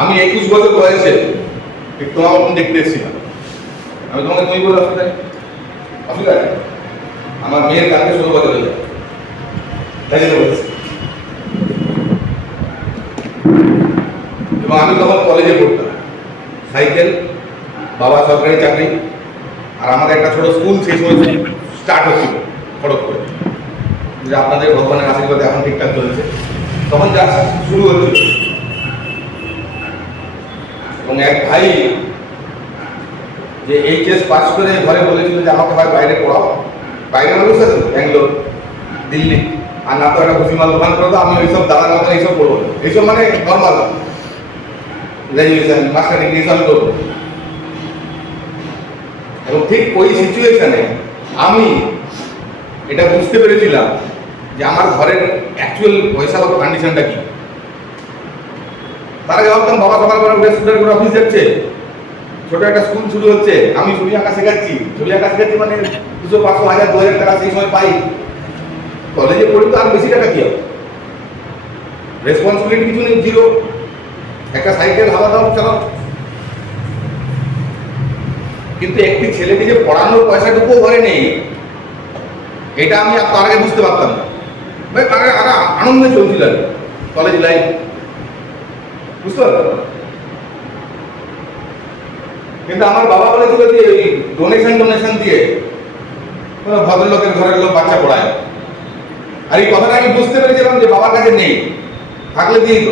আমি 21 বছর বয়সে ঠিক তোমার মতন দেখতে এসেছিলাম। আমি তোমাকে তুমি বলে অসুবিধা আছে? আমার মেয়ের কালকে 16 বছর হয়ে যায়, তাই জন্য বলেছি। এবং আমি তখন কলেজে পড়তাম, সাইকেল, বাবা সরকারি চাকরি, আর আমাদের একটা ছোট স্কুল সেই সময় স্টার্ট হচ্ছিল খড়গ করে, যে আপনাদের ভগবানের আশীর্বাদে এখন ঠিকঠাক চলছে, তখন যা শুরু হচ্ছিল। এবং এক ভাই যে এইচএস পাস করে ঘরে বলেছিল যে আমাকে ভাই বাইরে পড়াও, বাইরে মানুষ আছে ব্যাঙ্গালোর, দিল্লি, আর না তো একটা ভুসিমাল দোকান করে তো আমি ওইসব দাদার মতন এইসব করবো, এইসব মানে নর্মাল গ্র্যাজুয়েশন মাস্টার ডিগ্রি এইসব করবো। এবং ঠিক ওই সিচুয়েশনে আমি এটা বুঝতে পেরেছিলাম যে আমার ঘরের অ্যাকচুয়াল পয়সাগত কন্ডিশনটা কি। তার আগে ভাবতাম বাবা সকালবেলা উঠে স্টুডেন্ট করে অফিস যাচ্ছে, ছোট একটা স্কুল শুরু হচ্ছে, আমি ছবি আঁকা শেখাচ্ছি, মানে 200, 500, 1000, 2000 টাকা সেই সময় পাই। কলেজে পড়ি তো আর বেশি টাকা কি হবে, রেসপন্সিবিলিটি কিছু নেই, জিরো, একটা সাইকেল হাওয়া দাও চালাও। কিন্তু একটি ছেলেকে যে পড়ানোর পয়সাটুকুও ঘরে নেই, এটা আমি তার আগে বুঝতে পারতাম না। ভাই আরে আনন্দে চলছিল কলেজ লাইফ, বুঝতে পারলাম। কিন্তু আমার বাবা বলেছিল যে ওই ডোনেশন দিয়ে ভদ্রলোকের ঘরের লোক বাচ্চা পড়ায়। আর এই কথাটা আমি বুঝতে পেরেছিলাম যে বাবার কাছে নেই, থাকলে দিয়ে দিত।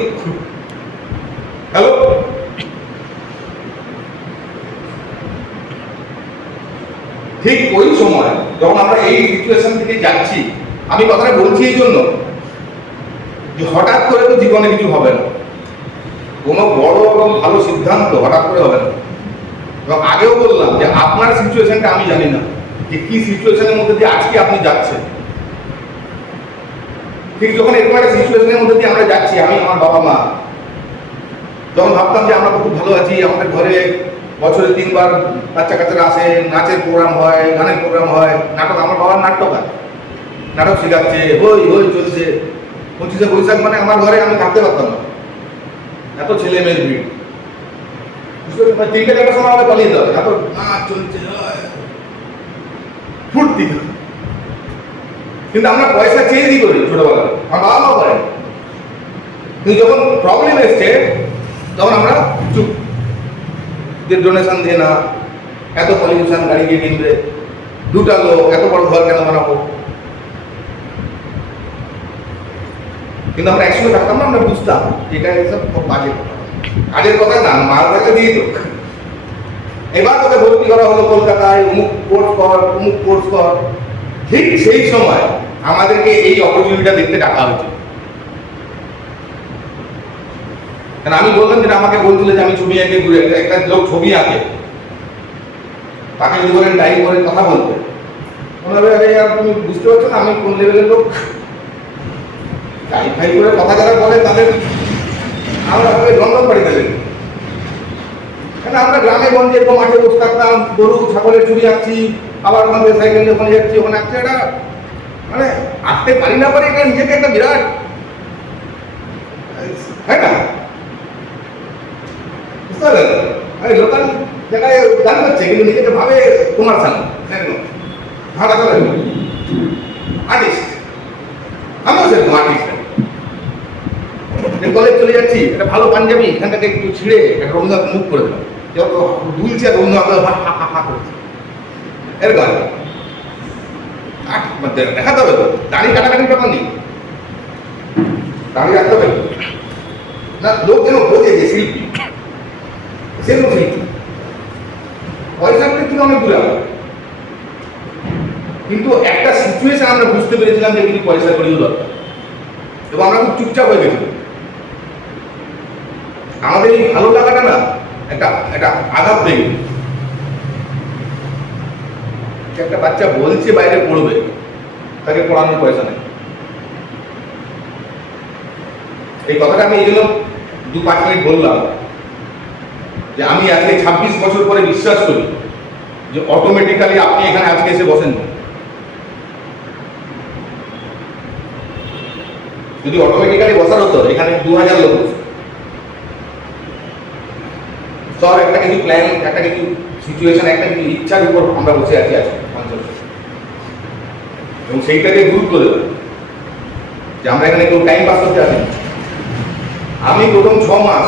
হ্যালো, ঠিক ওই সময় যখন আমরা এই সিচুয়েশন থেকে যাচ্ছি, আমি কথাটা বলছি এই জন্য যে হঠাৎ করে তো জীবনে কিছু হবে না, কোনো বড় এবং ভালো সিদ্ধান্ত হঠাৎ করে হবে না। এবং আগেও বললাম যে আপনার সিচুয়েশনটা আমি জানি না যে কি সিচুয়েশনের মধ্যে দিয়ে আজকে আপনি যাচ্ছেন। ঠিক যখন এরকম একটা সিচুয়েশনের মধ্যে দিয়ে আমরা যাচ্ছি, আমি আমার বাবা মা যখন ভাবতাম যে আমরা খুব ভালো আছি, আমাদের ঘরে বছরে 3 বার বাচ্চা কাচ্চারা আসে, নাচের প্রোগ্রাম হয়, গানের প্রোগ্রাম হয়, নাটক, আমার বাবার নাট্যকার, নাটক শেখাচ্ছে, হই হই চলছে। 25শে বৈশাখ মানে আমার ঘরে আমি থাকতে পারতাম না, এত ছেলে মেয়ের ভিড়। 3-4টার সময় আমাকে পালিয়ে দেওয়া, এত নাচ চলছে, ফুর্তি। কিন্তু আমরা পয়সা চেয়ে দিই করি ছোটবেলা, আমার বাবা মাও করেন। কিন্তু যখন প্রবলেম এসছে তখন আমরা চুপ, যে ডোনেশন দিয়ে না, এত পলিউশন, গাড়ি গিয়ে কিনবে, 2টা লোক, এত বড় ঘর কেন বানাবো। কিন্তু আমরা একসঙ্গে থাকতাম না, আমরা বুঝতাম এটা এসব বাজে কথা, কাজের কথা না, মাল থাকলে দিয়ে দিত। এবার তোকে ভর্তি করা হলো কলকাতায়, অমুক কোর্স কর, অমুক কোর্স কর। ঠিক সেই সময় আমাদেরকে এই অপরচুনিটিটা দেখতে ডাকা হয়েছে। কারণ আমি বললাম যেটা আমাকে বলছিল যে আমি ছবি আঁকে, একটা লোক ছবি আঁকে, তাকে যদি বলেন টাইপ করে কথা বলতে, মনে হবে আরে আর তুমি বুঝতে পারছো না আমি কোন লেভেলের লোক। টাইপ ফাইপ করে কথা যারা বলে তাদের আমরা লন্ডন বাড়ি দেবেন। কারণ আমরা গ্রামে গঞ্জে এরকম মাঠে বসে থাকতাম, গরু ছাগলের ছবি আঁকছি, আবার আমাদের সাইকেল নিয়ে ওখানে যাচ্ছি, ওখানে আঁকছি। এটা মানে আঁকতে পারি না পারি, এটা নিজেকে একটা বিরাট, তাই না? বুঝতে পারলেন? লোকাল জায়গায় গান করছে কিন্তু নিজেকে ভাবে কুমার শানু, ভাড়া চলে আর্টিস্ট। আমিও সেরকম আর্টিস্ট। কলেজ চলে যাচ্ছি, একটা ভালো পাঞ্জাবি এখান থেকে একটু ছিঁড়ে একটা রবীন্দ্রনাথ মুখ করে দিলাম, যত দুলছে রবীন্দ্রনাথ হা করছে, এর গান দেখাতে হবে তো। দাড়ি কাটাকাটির ব্যাপার নেই, দাড়ি রাখতে হবে না, লোক যেন বোঝে যে শিল্পী, সেরকম শিল্পী। পয়সা কিন্তু অনেক দূরে হবে, কিন্তু একটা সিচুয়েশন আমরা বুঝতে পেরেছিলাম যে কিছু পয়সা করিও দরকার, এবং আমরা খুব চুপচাপ হয়ে গেছিলাম। আমাদের এই ভালো লাগাটা না একটা আঘাত পেয়ে গেল। একটা বাচ্চা বলছে বাইরে পড়বে, তাকে পড়ানোর পয়সা নেই। এই কথাটা আমি এই জন্য 2-5 মিনিট বললাম যে আমি আজকে 26 বছর পরে বিশ্বাস করি যে অটোমেটিক্যালি আপনি এখানে আজকে এসে বসেন। যদি অটোমেটিক্যালি বসার হতো, এখানে 2000 লোক বসে, সব একটা কিছু প্ল্যান, একটা কিছু সিচুয়েশন, একটা কিছু ইচ্ছার উপর আমরা বসে আছি আজকে অঞ্চলে, এবং সেইটাকে গুরুত্ব দেবো যে আমরা এখানে কেউ টাইম পাস করতে আসি। আমি প্রথম 6 মাস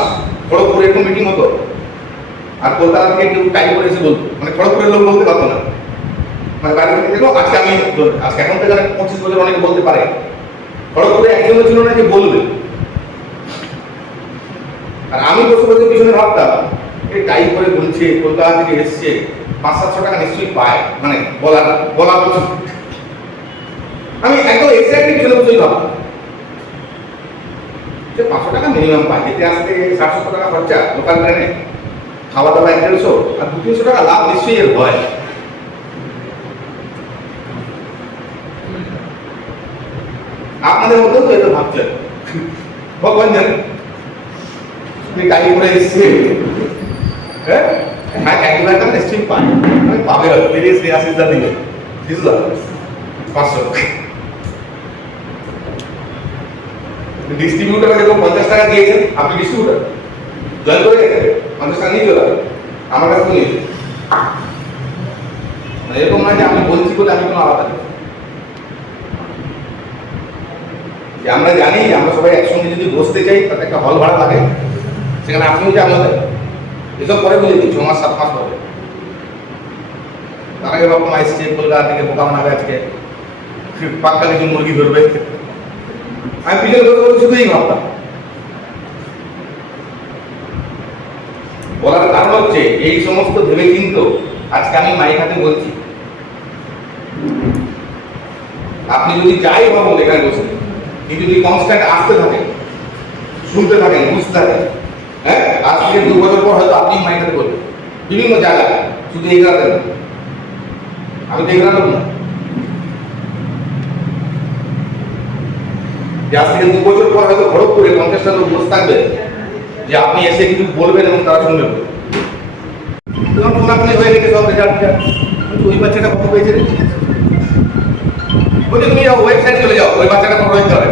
খড়গপুরে এরকম মিটিং হতো, আর কলকাতা থেকে কেউ টাইম করে এসে বলতো, মানে খড়গপুরের লোক বলতে পারতো না, মানে বাইরে থেকে দেখো আজকে আমি আজকে এখন থেকে 25 বছর অনেকে বলতে পারে, খড়গপুরে একজনও ছিল না যে বলবে। আর আমি বসে বসে পিছনে ভাবতাম এই টাইপ করে বলছে, কলকাতা থেকে এসছে, 500-700 টাকা নিশ্চয়ই পায়, মানে বলা বলছে। আমি একদম এক্স্যাক্টলি ছেলে বসেই ভাবতাম যে 500 টাকা মিনিমাম পায়, যেতে আসতে 60-70 টাকা খরচা লোকাল ট্রেনে, খাওয়া দাওয়া 150, আর 200-300 টাকা লাভ নিশ্চয়ই এর হয়। আপনাদের মধ্যেও তো এটা ভাবছেন, ভগবান জানে টাইম করে এসছে, হ্যাঁ হ্যাঁ 1 লাখ টাকা নিশ্চয়ই পায়, আমি পাবে হয়তো 30-80 দিবে 500। ডিস্ট্রিবিউটার যেরকম 50 টাকা দিয়েছেন, আপনি ডিস্ট্রিবিউটার জয়েন করে গেছেন, 50 টাকা নিয়ে চলে আমার কাছে নিয়ে, মানে এরকম নয় যে আমি বলছি বলে আমি কোনো আলাদা কিছু। যে আমরা জানি আমরা সবাই একসঙ্গে যদি বসতে চাই তাতে একটা হল ভাড়া লাগে, সেখানে আপনিও যে আমাদের এসব পরে বলে দিই 6 মাস 7 মাস পরে। তার আগে বাবা মা এসছে কলকাতা থেকে, বোকা বানাবে আজকে, পাক্কা কিছু মুরগি ধরবে, আমি পিছনে শুধুই ভাবতাম। বলার কারণ হচ্ছে এই সমস্ত ভেবে কিন্তু আজকে আমি মাইক হাতে বলছি। আপনি যদি যাই ভাবুন এখানে বসে, কিন্তু যদি কনস্ট্যান্ট আসতে থাকেন, শুনতে থাকেন, বুঝতে থাকেন, হ্যাঁ আজ থেকে 2 বছর পর হয়তো আপনি মাইক হাতে বলবেন বিভিন্ন জায়গায়, শুধু এই গ্রামে না, আমি তো এই গ্রামে না, যে আজ থেকে 2 বছর পর হয়তো খড়গপুরে 50টা লোক বসে থাকবে যে আপনি এসে কিছু বলবেন এবং তারা শুনবে। তখন ফোনাফোনি হয়ে গেছে সব রেজাল্টটা, ওই বাচ্চাটা কত পেয়েছে রে, বলছে তুমি যাও ওয়েবসাইট চলে যাও, ওই বাচ্চাটা কত হয়েছে হবে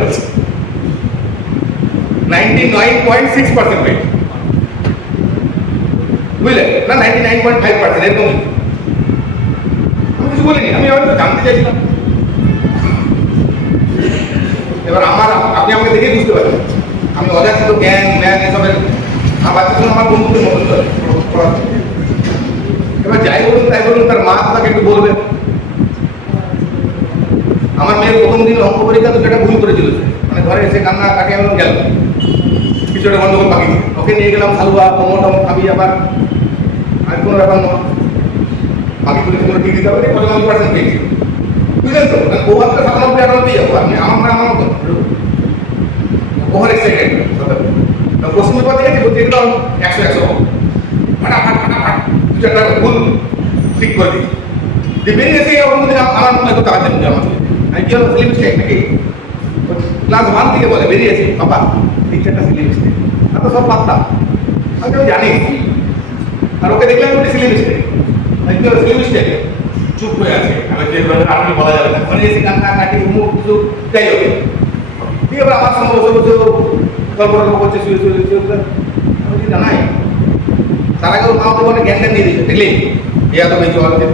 99.6% পেয়েছে, বুঝলেন না, 99.5% এরকম। আমি কিছু বলিনি, আমি হয়তো জানতে চাইছিলাম। এবার আপনি আমাকে দেখেই বুঝতে পারবেন আমি অযাচিত জ্ঞান এসবের, আমার বাচ্চার সঙ্গে আমার বন্ধুদের মতন করে। এবার যাই বলুন তাই বলুন, তার মা তাকে একটু বলবে। আমার মেয়ের প্রথম দিন অঙ্ক পরীক্ষা তো সেটা ভুল করেছিল, মানে ঘরে এসে কান্না কাটিয়ে আমি গেল, কিছু একটা গন্ডগোল বাকি, ওকে নিয়ে গেলাম হালুয়া মোমো খাবি, আবার আর কোনো ব্যাপার নয়, বাকি করে কোনো ঠিক দিতে হবে 95% পেয়েছি, বুঝলেন তো, ও ভাবতে 97-98 যাবো, আপনি আমার মতো ওভার এক্সাইটেড। প্রশ্ন পেপার দেখেছি বলতে একদম 100 ফাটাফাট কিছু একটা ভুল ঠিক করে দিই, যে বেরিয়ে এসে আমার মনে হয় টাকা দেন আমাকে, আমি কি হলো সিলি মিস্টেক নাকি, ক্লাস 1 থেকে বলে বেরিয়েছি বাবা টিচারটা সিলি মিস্টেক, আর তো সব পারতাম, আমি তো জানি, আর ওকে দেখলাম ওটা সিলি মিস্টেক, আমি কি হলো সিলি মিস্টেক, চুপ হয়ে আছে, আমি যে আপনি বলা যাবে না, মানে এসে কান্না কাটি মুখ চুপ যাই হবে। ঠিক আছে, আমার সঙ্গে বসে বসে গল্প করছে, শুয়ে আমি কি জানাই, তার আগে ওর মা ওখানে জ্ঞানটা নিয়ে দিয়েছে, দেখলি ইয়া তো বেঁচে বলছে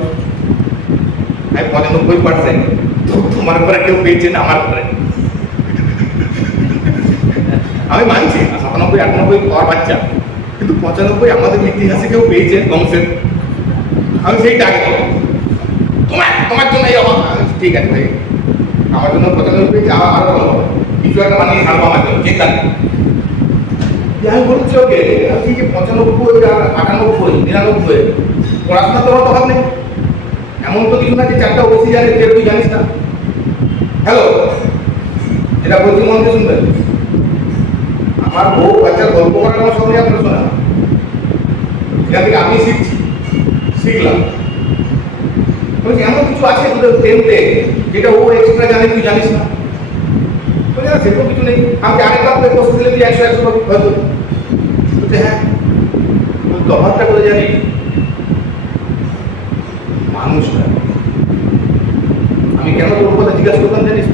আমি 95% তোমার উপরে কেউ পেয়েছে না আমার উপরে, আমি মানছি 97-98 পাওয়ার বাচ্চা, কিন্তু 95 আমাদের ইতিহাসে কেউ পেয়েছে বংশের, আমি সেইটা আগে বলবো তোমার জন্য এই অভাব, ঠিক আছে ভাই আমার জন্য 95 পেয়েছে, আরো ভালো কিছু একটা বানিয়ে ছাড়বো আমার জন্য, চিন্তা নেই। আমি বলছি ওকে আমি যে 95 আর 98 99 পড়াশোনা তো অভাব নেই, এমন তো কিছু না যে 4টা ওসি জানে তুই জানিস না। হ্যালো, এটা বলছি মন দিয়ে শুনবেন, আমার বউ বাচ্চার গল্প করার কোনো সময় আপনার শোনা, এখান থেকে আমি শিখলাম, বলছি এমন কিছু আছে তোদের টেনতে যেটা ও এক্সট্রা জানে তুই জানিস না, সেরকম কিছু নেই, আমি আরেকবার প্রশ্ন দিলে তুই 100 হয়তো, বলছে হ্যাঁ তফাৎটা করে জানি মানুষটা, আমি কেন তোর কথা জিজ্ঞাসা করতাম জানিস,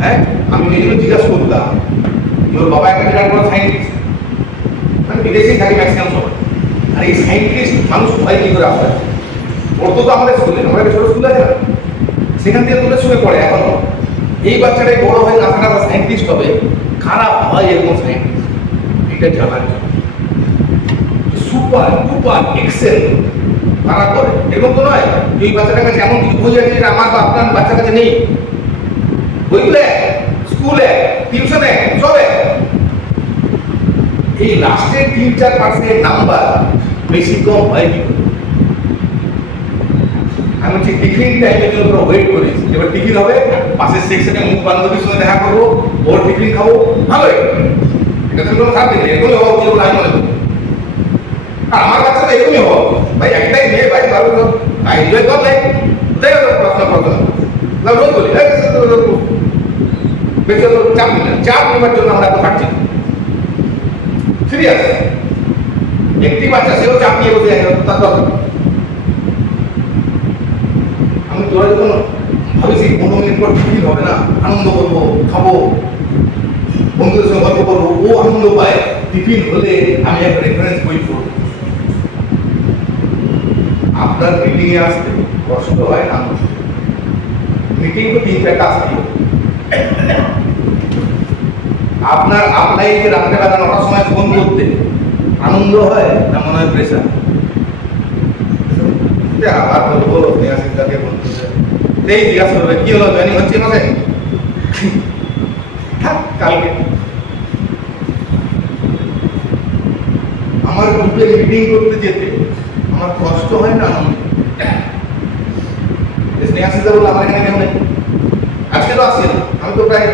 হ্যাঁ আমি এই জন্য জিজ্ঞাসা করতাম যে ওর বাবা একটা বিরাট বড় সাইন্টিস্ট, মানে বিদেশেই থাকে ম্যাক্সিমাম সময়। আর এই সায়েন্টিস্ট মানুষ ভয় কি করে আসবে? পড়তো তো আমাদের স্কুলে, আমাদের ছোট স্কুল আছে না, সেখান থেকে তুলে শুনে পড়ে এখনো। এই বাচ্চাটাই বড় হয়ে নাসা নাসা সায়েন্টিস্ট হবে, খারাপ হয় এরকম সায়েন্টিস্ট, এটা জানার জন্য সুপার ডুপার এক্সেল তারা করে। এরকম তো নয় যে ওই বাচ্চাটার কাছে এমন কিছু বুঝে আছে যেটা আমার বা আপনার বাচ্চার কাছে নেই। বইগুলো স্কুলে টিউশনে সবে এই লাস্টের 3-4% নাম্বার বেশি কম হয় কি? আমি হচ্ছে টিফিন টাইমের জন্য ওয়েট করি, এবার টিফিন হবে পাশের সেকশনে মুখ বান্ধবীর সঙ্গে দেখা করবো, ওর টিফিন খাবো, ভালোই, এটা তো কোনো খারাপ নেই, এরকমই হওয়া উচিত বলে আমি মনে করি। আর আমার কাছে তো এরকমই হওয়া ভাই, একটাই মেয়ে ভাই, ভালো এনজয় করলে কোথায় গেল পড়াশোনা করতে না, রোজ বলি বেশি চাপ নিই না, চাপ নেবার জন্য আমরা এত খাটছি সিরিয়াস। একটি বাচ্চা সেও চাপ নিয়ে বসে আছে, তার দরকার। আমি তোরা যখন ভাবিস 15 মিনিট পর টিফিন হবে না, আনন্দ করবো, খাবো, বন্ধুদের সঙ্গে গল্প করবো, ও আনন্দ পায়। টিফিন হলে আমি একটা রেফারেন্স বই পড়বো। আপনার মিটিং এ আসতে কষ্ট হয় না? মিটিং তো 3-4টা আসতে আপনার আপনাকে রাত্রেবেলা 9টার সময় ফোন করতে আনন্দ হয় না মনে হয় প্রেশার? আবার বলবো নেহাসিদাকে ফোন করতে, এই জিজ্ঞাসা করবে কি হলো, জয়েনিং হচ্ছে মাসে, কালকে। আমার গ্রুপে মিটিং করতে যেতে আমার কষ্ট হয় না আনন্দ? নেহাসিদা বললো আমার এখানে কেউ নেই, আজকে তো আসছি না, আমি তো প্রায়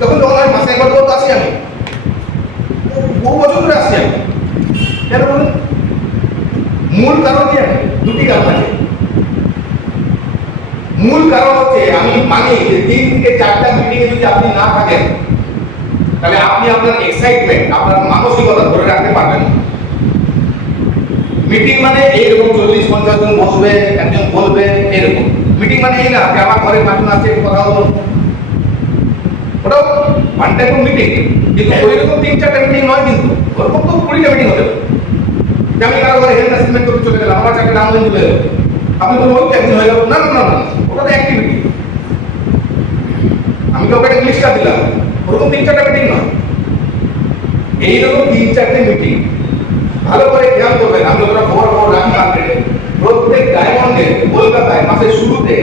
তখন আমি মাসে একবার তো আসি, আমি বহু বছর ধরে আসছি। আমি কেন বলুন? মূল কারণ কি? দুটি কারণ আছে। মূল কারণ হচ্ছে আমি মানি যে 3 থেকে 4টা মিটিং এ যদি আপনি না থাকেন তাহলে আপনি আপনার এক্সাইটমেন্ট, আপনার মানসিকতা ধরে রাখতে পারবেন না। মিটিং মানে এইরকম 40-50 জন বসবে, একজন বলবে, এরকম মিটিং মানে এই না যে আমার ঘরে পাঁচজন আছে কথা বলবো, ওটাও ওয়ান টাইপ অফ মিটিং। কিন্তু ওইরকম 3-4টা মিটিং নয়, কিন্তু ওরকম তো 20টা মিটিং হতে পারে। যে আমি কারো ঘরে হেলথ অ্যাসেসমেন্ট করতে চলে গেলাম, আমার চাকরি নাম চলে গেল, আপনি তো ওই একদিন হয়ে গেল, না না না না, ওটা তো অ্যাক্টিভিটি। আমি কাউকে একটা লিস্টটা দিলাম, ওরকম 3-4টা মিটিং নয়। এইরকম 3-4টে মিটিং ভালো করে খেয়াল করবেন। আমি যতটা খবর রাখি মার্কেটে, প্রত্যেক ডায়মন্ডে কলকাতায় মাসের শুরুতে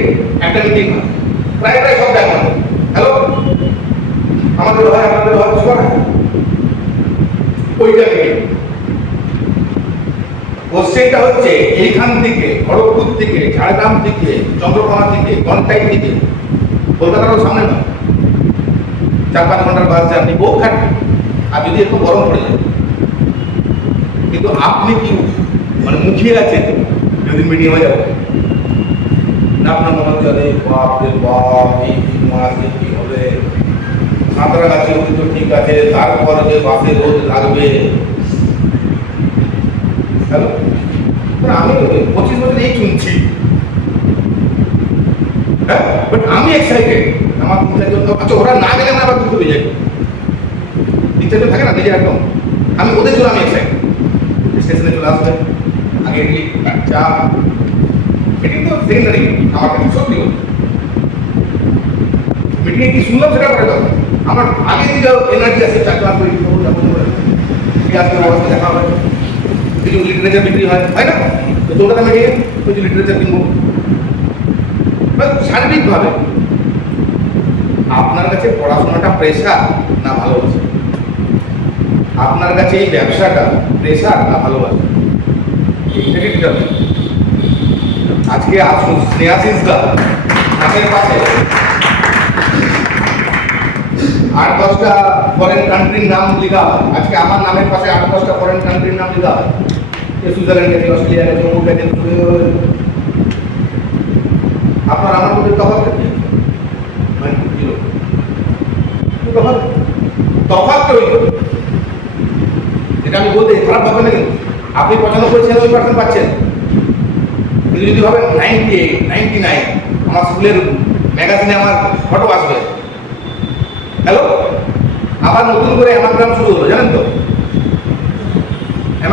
একটা মিটিং হয়, প্রায় প্রায় সব ডায়মন্ডে। হ্যালো, আমাদের হয়, আপনাদের হয়, কিছু করে ওইটা মিটিং। কোশ্চেনটা হচ্ছে এইখান থেকে, খড়গপুর থেকে, ঝাড়গ্রাম থেকে, চন্দ্রকোনা থেকে, ঘন্টাই থেকে, কলকাতার সামনে নয়, 4-5 ঘন্টার বাস জার্নি, বহু খাটবে। আর যদি একটু গরম পড়ে যায়, কিন্তু আপনি কি মানে মুখিয়ে আছেন যদি মিটিং হয়ে যাবে না? আপনার মনে হচ্ছে আরে বাপ রে বাপ, এই 3 মাস কি হবে, সাঁতরাগাছি অবধি তো ঠিক আছে, তারপরে যে বাসে রোজ লাগবে। হ্যালো, আমি 25 বছর এই শুনছি, হ্যাঁ, বাট আমি এক্সাইটেড। আমার আচ্ছা, ওরা না গেলে না আবার দুঃখ হয়ে যায়, ইচ্ছা তো থাকে না নিজের একদম। আমি ওদের জন্য আমি এক্সাইটেড। স্টেশনে চলে আসবে, আগে ইডলি চা, এটি তো সেকেন্ডারি আমার কাছে, সত্যি বলি। মিটিংয়ে কি শুনলাম সেটা পরে কথা, আমার আগে থেকে এনার্জি আছে, চাকরি আসবে, আজকে অবস্থা দেখা হবে, কিছু লিটারেচার বিক্রি হয়, তাই না? তো কলকাতা মিটিংয়ে কিছু লিটারেচার কিনবো। সার্বিকভাবে আপনার কাছে পড়াশোনাটা প্রেশার না ভালোবাসা? আপনার কাছে এই ব্যবসাটা প্রেশার না ভালোবাসা? এইটাকে ডিটারমাইন। আজকে আসুন স্নেহাশিসদা নামের পাশে 8-10টা ফরেন কান্ট্রির নাম লেখা হয়। আজকে আমার নামের পাশে 8-10টা ফরেন কান্ট্রির নাম লেখা হয়। সুইজারল্যান্ড গেছে, অস্ট্রেলিয়া গেছে, অমুক গেছে। আপনার আমার মধ্যে তফাৎ কি? তফাৎ তৈরি, যেটা আমি বলতে খারাপ ভাববেন না, কিন্তু আপনি 95% পাচ্ছেন, কিন্তু যদি ভাবেন 98, 99, আমার স্কুলের ম্যাগাজিনে আমার ফটো আসবে। হ্যালো, আবার নতুন করে আমার গ্রাম শুরু হলো, জানেন তো?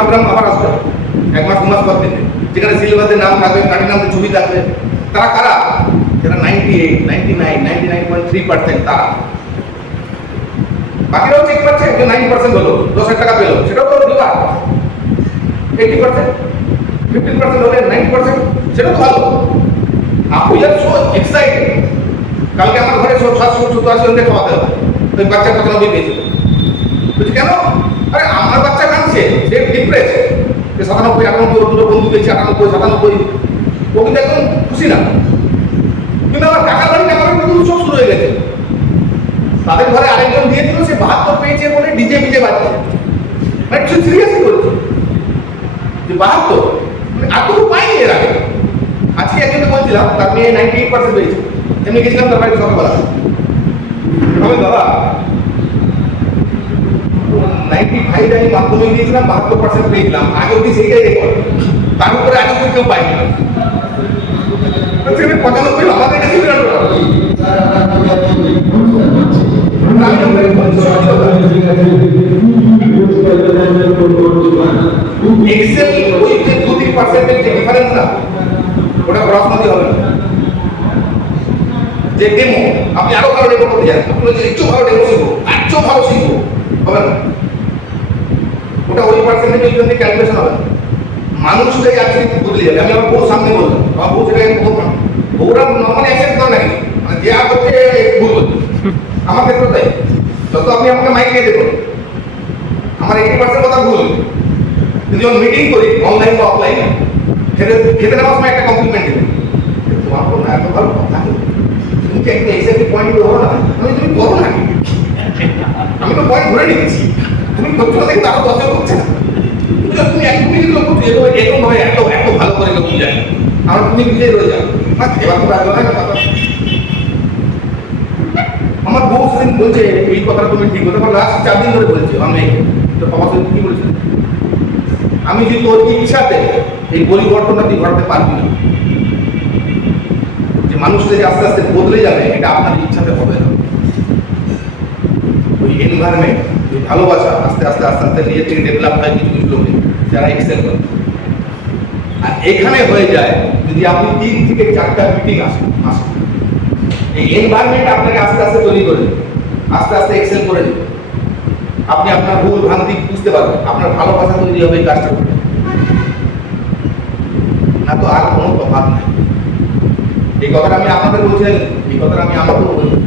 হেমাগ্রাম আবার আসবে 1 মাস 2 মাস পর থেকে, যেখানে সিলেবাসের নাম থাকবে, প্লাটিনামের ছবি থাকবে। তারা কারা? যারা 98, 99, 99.3% তারা। বাকিরাও চেক করছে যে 9% হলো, 10,000 টাকা পেলো, সেটাও তো জোগাড়। 80%, 15% হলে 90%, সেটা তো ভালো। আপনি আর সো এক্সাইটেড, কালকে আমার ঘরে 780 জনকে খাওয়াতে হবে, ওই বাচ্চা 95 পেয়েছিল। বলছি কেন? আরে আমার বাচ্চা কাঁদছে, সে ডিপ্রেস, 97, 98, দুটো বন্ধু পেয়েছে 98, 97, ও কিন্তু একদম খুশি না। কিন্তু আমার কাকার বাড়ি টাকা কিন্তু উৎসব শুরু হয়ে গেছে। তাদের ঘরে আরেকজন দিয়েছিল, সে 72 পেয়েছে বলে ডিজে বিজে বাজছে। মানে সিরিয়াসলি বলছে যে 72, মানে এতটুকু পাইনি এর আগে। আজকে একজনকে বলছিলাম, তার মেয়ে 98% পেয়েছে, এমনি গেছিলাম তার বাড়ি সকালবেলা। আমি দাদা 95 আমি মাধ্যমিক দিয়েছিলাম, 72% পেয়েছিলাম, আগে অব্দি সেইটাই রেকর্ড, তার উপরে আগে অব্দি কেউ পাইনি। 95 আমাদের কাছে বিরাট ব্যাপার। এক্সেল ওই যে 2-3% যে ডিফারেন্স না, ওটা পড়াশোনা দিয়ে হবে না। যে ডেমো, আপনি আরো ভালো ডেমো করতে যান, আপনি যে একটু ভালো ডেমো শিখবো, একটু ভালো শিখবো, হবে না। ওটা ওই পার্সেন্টেজের জন্য ক্যালকুলেশন হবে না। মানুষটাই আছে বদলে যাবে। আমি আমার বউ সামনে বললাম, আমার বউ সেটাকে প্রথম বউরা নর্মালি অ্যাকসেপ্ট করে নাকি, মানে যে হচ্ছে ভুল বলছে। আমার ক্ষেত্রে তাই, যত আপনি আমাকে মাইক দিয়ে দেখুন, আমার 80% কথা ভুল। কিন্তু যখন মিটিং করি অনলাইন বা অফলাইনে, খেতে নেওয়ার সময় একটা কমপ্লিমেন্ট দিবেন, তোমার তো না এত ভালো কথা, তুমি কি একটা এক্সাক্ট পয়েন্ট ধরো না, তুমি করো না, আমি তো পয়েন্ট ধরে নিয়েছি, তুমি করছো না দেখে আরো 10 জন করছে না। তুমি একদমই যেগুলো করছো এরকম ভাবে এত এত ভালো করে লোক যায়, আমার তুমি নিজেই রয়ে যাও। এবার তো রাখবো না কথা। আমার বউ সেদিন বলছে এই কথাটা তুমি ঠিক বলতে পারো, লাস্ট 4 দিন ধরে বলছে আমার মেয়েকে, তোর বাবা সেদিন কি বলেছে, আমি যদি তোর ইচ্ছাতে এই পরিবর্তনটা তুই ঘটাতে পারবি না, যে মানুষটা যে আস্তে আস্তে বদলে যাবে, এটা আপনার ইচ্ছাতে হবে না। ওই এনভায়রনমেন্ট, ওই ভালোবাসা আস্তে আস্তে আস্তে আস্তে নিজের থেকে ডেভেলপ হয় কিছু কিছু লোকে, যারা এক্সেল করে। আর এখানে হয়ে যায় যদি আপনি 3 থেকে 4টা মিটিং আসেন, এই এনভায়রনমেন্ট আপনাকে আস্তে আস্তে তৈরি করে দেবে, আস্তে আস্তে এক্সেল করে দেবে। আপনি আপনার ভুল ভ্রান্তি বুঝতে পারবেন, আপনার ভালোবাসা তৈরি হবে এই কাজটা করে, না তো আর কোনো তফাৎ নাই। এই কথাটা আমি আপনাদের বলছিলেন, এই কথাটা আমি আমাকেও বলছি,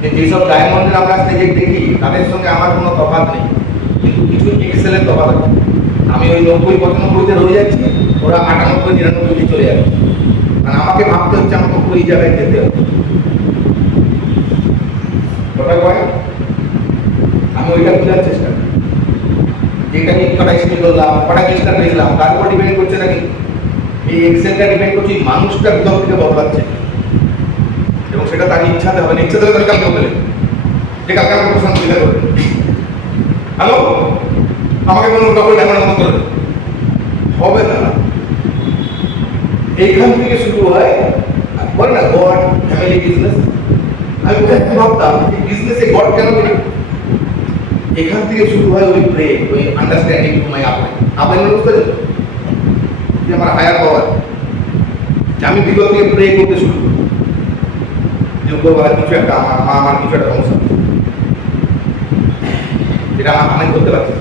যে যেসব ডায়মন্ডের আমরা স্টেজে দেখি তাদের সঙ্গে আমার কোনো তফাৎ নেই, কিন্তু কিছু এক্সেলের তফাৎ আছে। আমি ওই 90-95-তে রয়ে যাচ্ছি, ওরা 98-99-তে চলে যাবে। মানে আমাকে ভাবতে হচ্ছে আমাকে ওই জায়গায় যেতে হবে। কথা কয় আমি ওইটা বোঝার চেষ্টা করি, যেটা আমি কটা এক্সপ্লেন করলাম, কটা চেষ্টা পেয়েছিলাম, তার উপর ডিপেন্ড করছে নাকি এই এক্সেলটা ডিপেন্ড করছে মানুষটা ভিতর থেকে বদলাচ্ছে, এবং সেটা তার ইচ্ছাতে হবে না। ইচ্ছাতে হলে কালকে বলে যে কালকে আমাকে প্রশ্ন দিতে করবে, হ্যালো আমাকে কোনো ডবল ডায়মন্ড মতো করে হবে না। এইখান থেকে শুরু হয়, বলে না গড ফ্যামিলি বিজনেস। আমি ভাবতাম বিজনেসে গড কেন বলি, এখান থেকে শুরু হয় ওই প্রে, ওই understanding to my upline. Upline বুঝতে পারছেন যে আমার হায়ার পাওয়ার, আমি বিগত থেকে প্রে করতে শুরু করি যে উপরবেলা কিছু একটা আমার কিছু একটা সমস্যা, যেটা আমি করতে পারছি।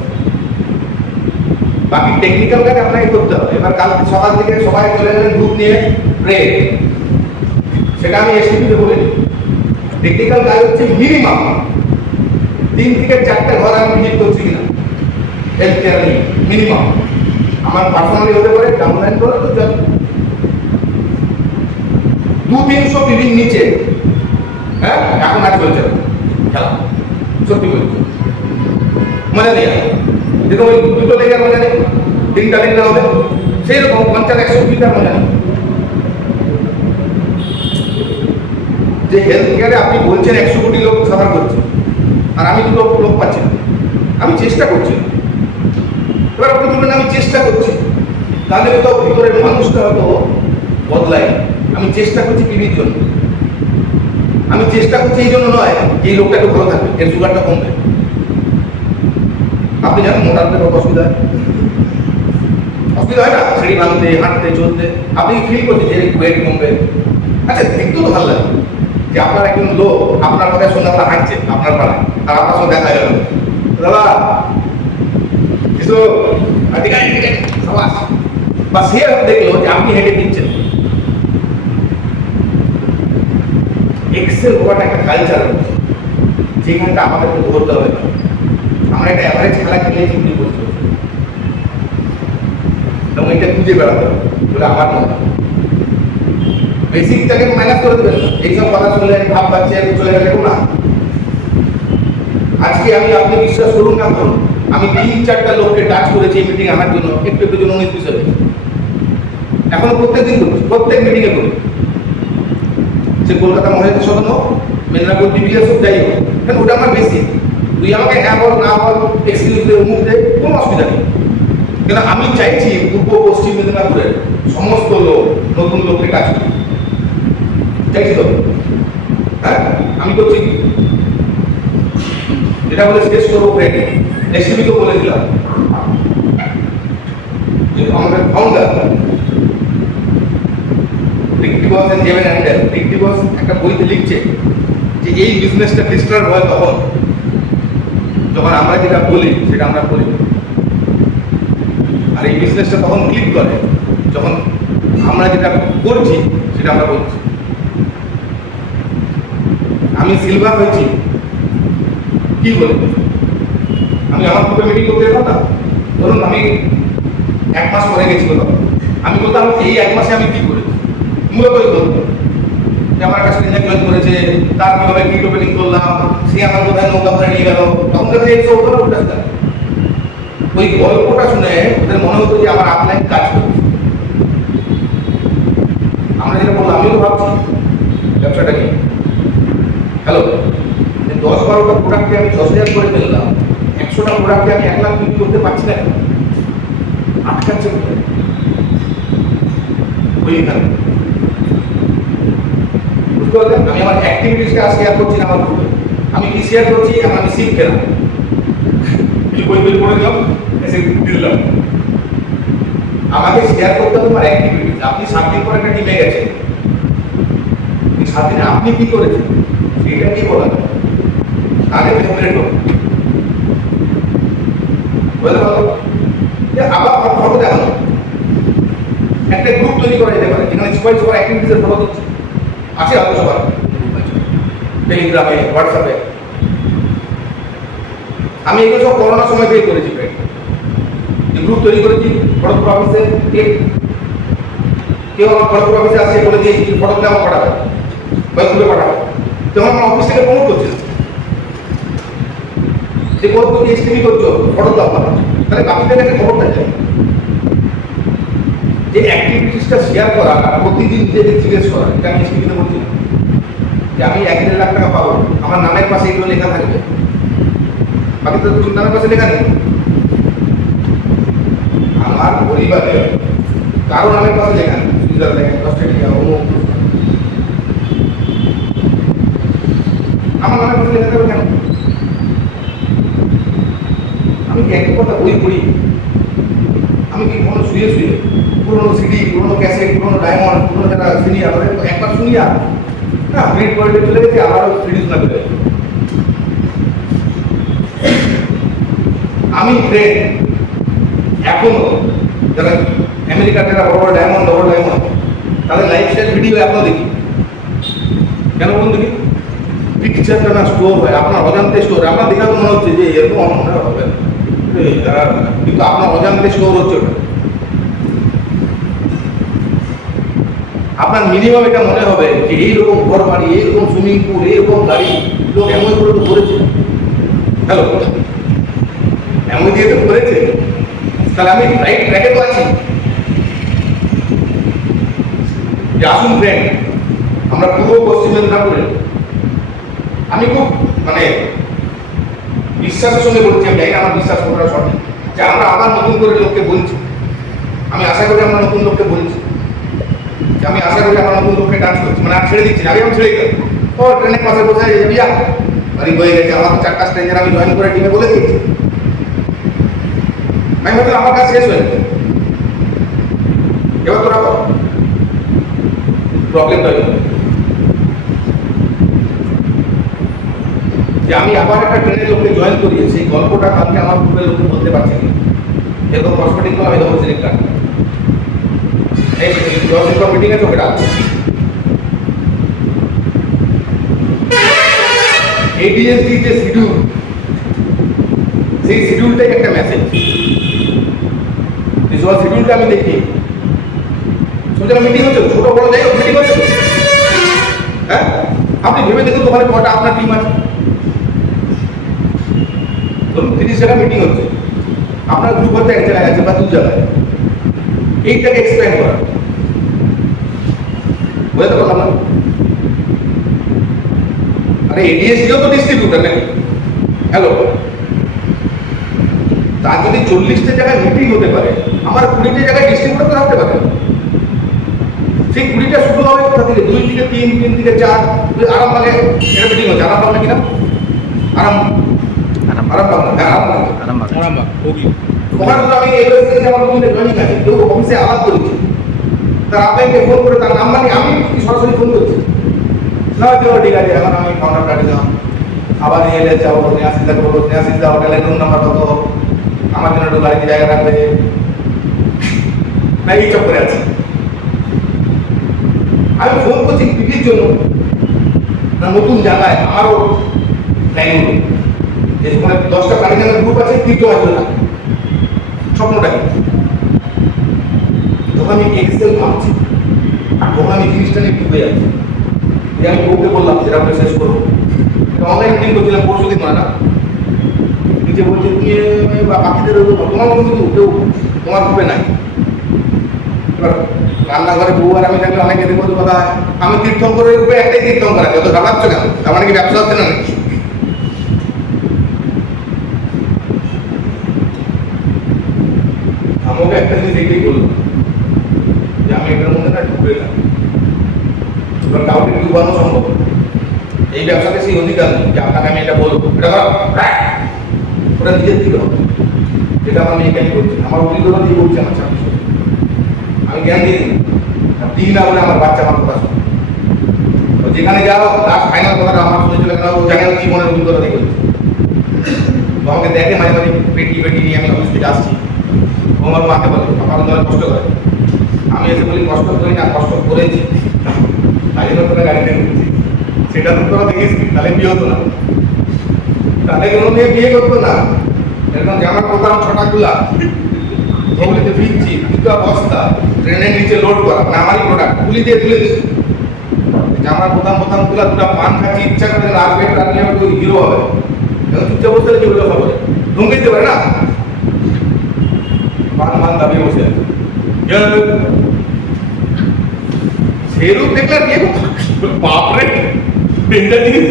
বাকি টেকনিক্যাল কাজ আপনাকে করতে হবে। এবার কাল সকাল থেকে সবাই চলে গেলেন গ্রুপ নিয়ে প্রে, সেটা আমি এসটিপিতে বলি। টেকনিক্যাল কাজ হচ্ছে মিনিমাম 3 থেকে 4টা ঘর আমি ভিজিট করছি কিনা হেলথ কেয়ার নিয়ে, মিনিমাম। আমার পার্সোনালি হতে পারে, ডাউনলাইন করে তো 200-300 টিভির নিচে, হ্যাঁ এখন আর চলছে না খেলা, সত্যি বলছি মজা নেই। দেখুন ওই 2টো লেগার মজা নেই, 3টা লেগ না হলে সেই রকম 50-100 ফিটার মজা নেই। যে হেলথ কেয়ারে আপনি বলছেন 100 কোটি লোক সাফার করছে, আর আমি 2 লোক পাচ্ছি না, আমি চেষ্টা করছি। এবার আপনি বলবেন আমি চেষ্টা করছি, তাহলে তো ভিতরের মানুষটা হয়তো বদলায়। আমি চেষ্টা করছি টিভির জন্য, আমি চেষ্টা করছি এই জন্য নয় যে এই লোকটা একটু ভালো থাকবে, এর সুগারটা কমবে। আপনি আপনি জানেন মোটাতে কত অসুবিধা হয়? অসুবিধা হয় না সিঁড়ি ভাঙতে, হাঁটতে, চলতে? আপনি ফিল করছেন যে ওয়েট কমবে? আচ্ছা, দেখতেও তো ভালো লাগে যে আপনার একজন লোক আপনার কথা সন্ধ্যাবেলা হাঁটছে আপনার পাড়ায়, আর আপনার সঙ্গে দেখা গেল, দাদা কিছু ঠিক আছে ঠিক আছে সাবাস, বা সে দেখলো যে আপনি হেঁটে দিচ্ছেন। এক্সেল হওয়াটা একটা কালচার যেখানটা আমাদেরকে ধরতে হবে না। আমরা একটা অ্যাভারেজ খেলা খেলে চিন্তি করছি এবং এটা খুঁজে বেড়াতে হবে বলে আমার মনে হয়। বেসিকটাকে মাইনাস করে দেবেন না, এইসব কথা শুনলে ভাব পাচ্ছে চলে গেলে না। আজকে আপনি বিশ্বাস করুন না করুন, আমি 3-4টা লোককে টাচ করেছি মিটিং আনার জন্য, একটু একটু জন্য 19 বিষয় এখনো প্রত্যেক দিন করছি, প্রত্যেক মিটিংয়ে করি। সে কলকাতা মহারাজা সদন হোক, মেদিনীপুর ডিবিএস হোক, যাই হোক, কারণ ওটা আমার বেসিক। তুই আমাকে হ্যাঁ বল না বল, এক্সকিউজ দে, মুখ দে, কোনো অসুবিধা নেই। কিন্তু আমি চাইছি পূর্ব পশ্চিম মেদিনীপুরের সমস্ত লোক নতুন লোককে কাজ করি, চাইছি তো। হ্যাঁ, আমি করছি যেটা বলে শেষ করবো ফ্রেন্ড, এসটিভিকে বলেছিলাম যে আমাদের ফাউন্ডার রিক্টি বস এন্ড জেভেন হ্যান্ডেল, রিক্টি বস একটা বইতে লিখছে যে এই বিজনেসটা ডিস্টার্ব হয় তখন যখন আমরা যেটা বলি সেটা আমরা বলি, আর এই বিজনেসটা তখন ক্লিক করে যখন আমরা যেটা করছি সেটা আমরা বলছি। আমি সিলভার হয়েছি কি বলে? আমি আমার গ্রুপে মিটিং করতে যেতাম না, ধরুন আমি 1 মাস পরে গেছি কোথাও, আমি বলতাম এই 1 মাসে আমি কি করেছি, মূলত বলতাম যে আমার কাছে জয়েন করেছে, তার কিভাবে কিট ওপেনিং করলাম, সে আমার কোথায় নৌকা করে নিয়ে গেল, তখন কাছে এই সব উঠে ওই গল্পটা শুনে ওদের মনে হতো যে আমার আপলাইন কাজ করছে। আমরা যেটা বললাম, আমিও তো ভাবছি ব্যবসাটা কি হ্যালো, 10-12টা প্রোডাক্টকে আমি 10,000 করে ফেললাম, 100টা প্রোডাক্টকে আমি 1 লাখ বিক্রি করতে পারছি না, আটকাচ্ছে ওইখানে। বুঝতে পারলেন? আমি আমার অ্যাক্টিভিটিসটা শেয়ার করছি না আমার গ্রুপে, আমি কি শেয়ার করছি, এখন আমি শিখতে না বই বই করে দিলাম, এসে দিলাম। আমাকে শেয়ার করতে হবে আমার অ্যাক্টিভিটিস। আপনি 7 দিন পর একটা টিমে গেছেন, 7 দিনে আপনি কি করেছেন সেটা কি বলা আগে ফেভারিট হোক বলে ভালো যে আবার ফটো দেখানো, একটা গ্রুপ তৈরি করা যেতে পারে যেখানে সবার অ্যাক্টিভিটিসের ফটো দিচ্ছে আছে, হয়তো সবার টেলিগ্রামে, হোয়াটসঅ্যাপে। আমি এগুলো সব করোনার সময় তৈরি করেছি, যে গ্রুপ তৈরি করেছি ফটোগ্রাফ অফিসে, কেউ আমার ফটোগ্রাফ অফিসে আসছে বলে যে ফটোগুলো আমার পাঠাবে বা গ্রুপে পাঠাবে, তখন আমার অফিস থেকে প্রমোট করছে যে কোন তুমি এসটিভি করছো ফটোগ্রাফ, তাহলে বাকিদের কাছে খবরটা যায়। যে অ্যাক্টিভিটিসটা শেয়ার করা আর প্রতিদিন নিজেদের জিজ্ঞেস করা, এটা আমি এসটিভিতে বলছি যে আমি 1-1.5 লাখ টাকা পাবো, আমার নামের পাশে এগুলো লেখা থাকবে, বাকি তো নামের পাশে লেখা নেই। আমার পরিবারে কারো নামের পাশে লেখা নেই, সুইজারল্যান্ড, অস্ট্রেলিয়া, আমার নামের পাশে লেখা থাকবে কেন? আমি কি এক কথা বই পড়ি? আমি কি কোনো শুয়ে শুয়ে পুরোনো সিডি, পুরোনো ক্যাসেট, পুরোনো ডায়মন্ড, পুরোনো যারা সিনিয়র একবার শুনি আর না প্রিন্ট করে চলে গেছি, আবারও সিডি শোনা চলে গেছে। আমি ট্রেন এখনো যারা আমেরিকার যারা বড় বড় ডায়মন্ড, ডবল ডায়মন্ড, তাদের লাইফস্টাইল ভিডিও এখনো দেখি। কেন বলুন দেখি? পিকচারটা না স্টোর হয়, আপনার অজান্তে স্টোর, আপনার দেখা তো মনে হচ্ছে যে এরকম মনে হবে, কিন্তু আপনার অজান্তে স্টোর হচ্ছে ওটা। আপনার মিনিমাম এটা মনে হবে যে এইরকম ঘর বাড়ি, এইরকম সুইমিং পুল, এইরকম গাড়ি লোক এমন করে তো করেছে। হ্যালো, এমন দিয়ে তো করেছে, তাহলে আমি রাইট ট্র্যাকে তো আছি। যে আসুন ফ্রেন্ড, আমরা পূর্ব পশ্চিম মেদিনীপুরে, আমি খুব মানে বিশ্বাসের সঙ্গে বলছি, আমি জানি না আমার বিশ্বাস কতটা সঠিক, যে আমরা আবার নতুন করে লোককে বলছি, আমি আশা করি আমরা নতুন লোককে বলছি, আমি আশা করি আমরা নতুন লোককে ডান্স করছি, মানে আর ছেড়ে দিচ্ছি না। আমি ছেড়ে গেলাম, ও ট্রেনের পাশে বসে বিয়া বাড়ি বয়ে গেছে, আমার তো 4টা স্ট্রেঞ্জার আমি জয়েন করে টিমে বলে দিয়েছি। আমি বলছি আমার কাজ শেষ হয়ে গেছে, এবার তোরা কর। প্রবলেম তৈরি হবে যে আমি আবার একটা ট্রেনের লোককে জয়েন করিয়ে সেই গল্পটা কালকে আমার গ্রুপের লোককে বলতে পারছি না, এরকম কসমেটিক করলাম, এরকম সিলেক্ট কার্ড এই মিটিং আছে ওকে ডাকবো। এডিএসডি যে শিডিউল, সেই শিডিউলটাই একটা মেসেজ। এই শিডিউলটা আমি দেখি সোজা মিটিং হচ্ছে, ছোট বড় যাই হোক মিটিং হচ্ছে। হ্যাঁ, আপনি ভেবে দেখুন ওখানে কটা আপনার টিম আছে। ধরুন 30 জায়গায় মিটিং হচ্ছে, আপনার গ্রুপ হচ্ছে এক জায়গায় আছে বা 2 জায়গায়, এইটাকে এক্সপ্লেন করা, বুঝতে পারলাম না? আরে এডিএসডিও তো ডিস্ট্রিবিউটার নাকি? হ্যালো, তার যদি 40টা জায়গায় মিটিং হতে পারে, আমার 20টা জায়গায় ডিস্ট্রিবিউটার তো থাকতে পারে। সেই 20টা শুরু হবে কোথা থেকে? 2 থেকে 3, 3 থেকে 4। আরামবাগে একটা মিটিং হচ্ছে, আরামবাগ নাকি না? আরামবাগ না, হ্যাঁ আরামবাগ। ওখানে তো আমি এলওএসকে আমার দুটো জয়েনিং আছে, কেউ অফিসে আলাপ করেছি, তার আপনাকে ফোন করে তার নাম্বার নিয়ে আমি কি সরাসরি ফোন করছি না, চলো ঠিক আছে, এখন আমি কাউন্টার কাটে দিলাম, আবার এলে যাবো, নেয়াসিস করবো, নেয়াসিস দা হোটেলের রুম নাম্বার কত, আমার জন্য একটু গাড়িতে জায়গা রাখবে না, এই চক্করে আছে। আমি ফোন করছি পিপির জন্য না, নতুন জায়গায় আমারও প্ল্যান হলো যে ওখানে 10টা কারিগরের গ্রুপ আছে, তীর্থ আসবে না, স্বপ্নটা কি? যখন আমি এক্সেল ভাবছি, তখন আমি জিনিসটা নিয়ে ডুবে যাচ্ছি। আমি বউকে বললাম যেটা আমরা শেষ করবো, অনলাইন মিটিং করছিলাম পরশু দিন, না নিজে বলছে তুমি বাকিদের তোমার মতো কিন্তু কেউ তোমার গ্রুপে নাই। এবার রান্নাঘরে বউ আর আমি থাকলে অনেকে দেখবো কথা, আমি তীর্থঙ্করের গ্রুপে একটাই তীর্থঙ্কর আছে, অত ঘাটাচ্ছ কেন? তার মানে কি ব্যবসা হচ্ছে না নাকি? আমাকে একটা জিনিস এটাই বললাম যে আমি এটার মধ্যে না ঢুকে গেলাম, এবার কাউকে ডুবানো সম্ভব, এই ব্যবসাতে সেই অধিকার নেই যে আপনাকে আমি এটা বলবো, এটা ওটা নিজের দিকে হবে। যেটা আমার মেয়েকে আমি করছি, আমার অভিজ্ঞতা দিয়ে বলছি, আমার 26 বছর আমি জ্ঞান দিয়ে দিই না বলে আমার বাচ্চা আমার কথা শোনে। যেখানে যাও লাস্ট ফাইনাল কথাটা আমার শুনে চলে গেল, ও জানে জীবনের অভিজ্ঞতা দিয়ে বলছি। তো আমাকে দেখে মাঝে মাঝে পেটি নিয়ে আমি অফিস থেকে আসছি, ও আমার মাকে বলে আমার ধরে কষ্ট করে, আমি এসে বলি কষ্ট করি না, কষ্ট করেছি, তাই জন্য তোরা গাড়িতে ঘুরছি। সেটা তো তোরা দেখিস, তাহলে বিয়ে হতো না, তাহলে কোনো মেয়ে বিয়ে করতো না। এরকম জামার কোথাও 6টা খোলা, ওগুলিতে ফিরছি, 2টা বস্তা ট্রেনের নিচে লোড করা, মানে আমারই প্রোডাক্ট গুলি দিয়ে তুলেছি, জামার বোতাম খোলা, 2টা পান খাচ্ছি, ইচ্ছা করে রাখবে, রাখলে আমি ওই হিরো হবে। এখন চুপচাপ বসতে হলে যেগুলো খবর ধমকে দিতে পারে না, মান দাবিয়ে বসে আছে। সেরূপ দেখলে বিয়ে করতো, বাপরে ডেঞ্জার জিনিস।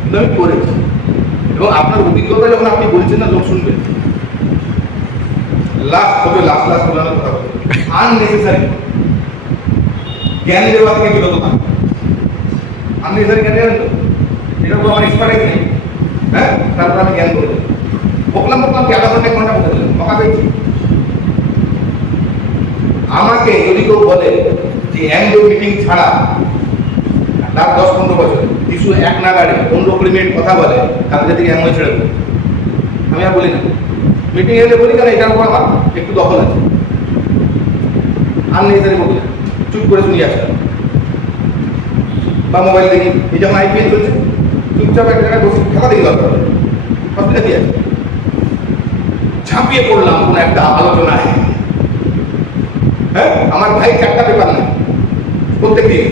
কিন্তু আমি করেছি, এবং আপনার অভিজ্ঞতা যখন আপনি বলছেন না, লোক শুনবে। লাস্ট বলার কথা বলতে আননেসেসারি জ্ঞান দেওয়া থেকে বিরত থাকবে। আননেসেসারি জ্ঞান দেবেন তো, এটার উপর আমার এক্সপার্টাইজ নেই। হ্যাঁ, তারপর আমি জ্ঞান করে দেবো, বকলাম কি আধা ঘন্টা 1 ঘন্টা বলে দিলাম, মকা পেয়েছি। আমাকে যদি কেউ বলে যে এমডো মিটিং ছাড়া লাস্ট 10-15 বছর কিছু এক নাগাড়ে 15-20 মিনিট কথা বলে, তাদের থেকে এমন ছেড়ে দেবো। আমি আর বলি না, মিটিং এলে বলি কারণ এটার উপর আমার একটু দখল আছে, আর নেই বলি না, চুপ করে শুনি আসে বা মোবাইল দেখি। এই যখন আইপিএল চলছে, চুপচাপ একটা জায়গায় বসে খেলা দেখি, দরকার অসুবিধা কি আছে? ঝাঁপিয়ে পড়লাম কোন একটা আলোচনায়। হ্যাঁ, আমার ভাই 4টা পেপার নেই প্রত্যেক দিন,